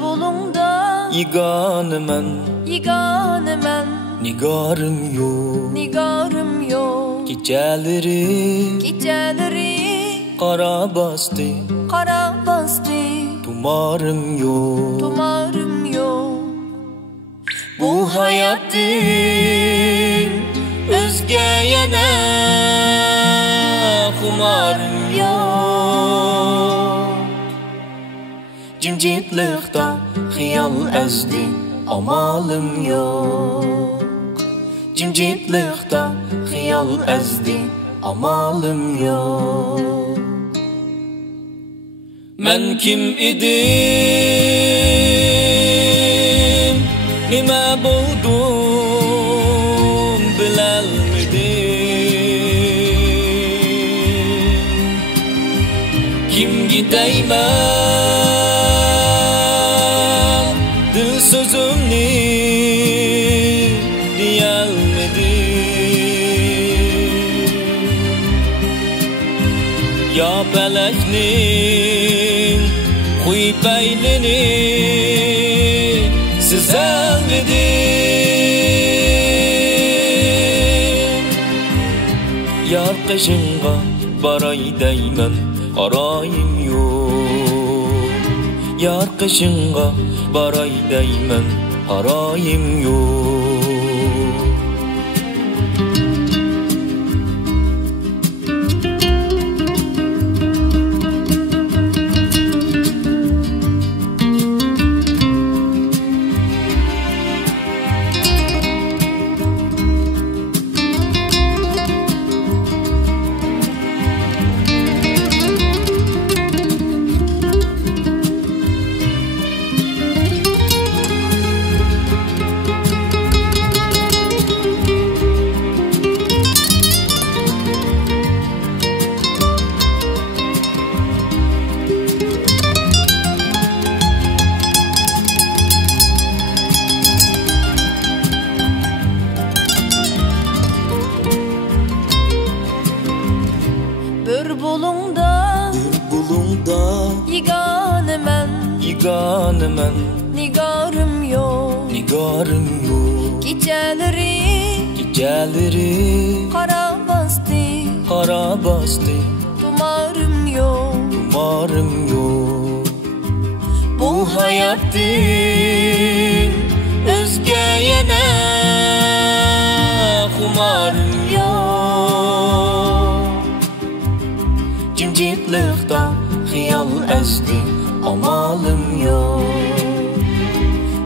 bulungda Yigane men Nigarım yok Geceleri Kara bastı Tumarım yok Bu hayatın özgeyene Kumarım yok Cimcitlikta Hiyal ezdi Amalım yok Cimcitlikta Hiyal ezdi Amalım yok Men kim idim Nime buldum Bilelmedim Kim gideymen Dil sözümni Diyelmedim Ya beleknin Huy beylini Sizelmedim Yar kışınga baray deymen Arayım yok Yar kışınga baray deymen Arayım yok Bir bulungda Yigane men Nigarım yok Geceleri Kara bastı Tumarım yok Bu hayatın özgeyene Kumarım yok Cimcitlikta Hiyal ezdi Amalım yok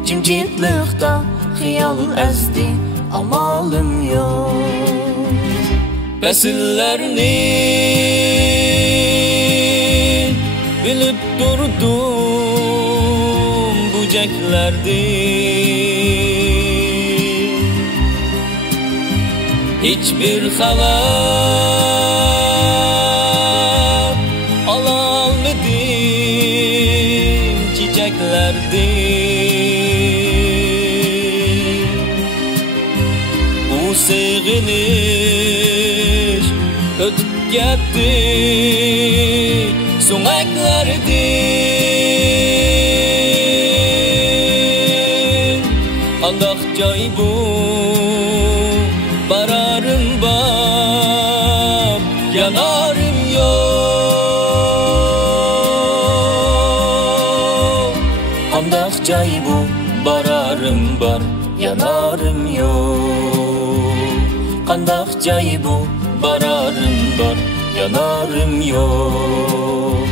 Cimcitlikta Hiyal ezdi Amalım yok Besillerni Bilip durdum Bucaklardi Hiçbir haber Alalmadım Çiçeklerdi Bu sevginiz Ötüp gitti Soğuklardi Andak joy bu Bararım var Yanarım yok Andak joy bu Bararım var Yanarım yok Andak joy bu Bararım var Yanarım yok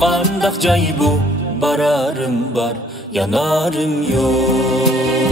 Kandak joy bu Bararım var Yanarım yok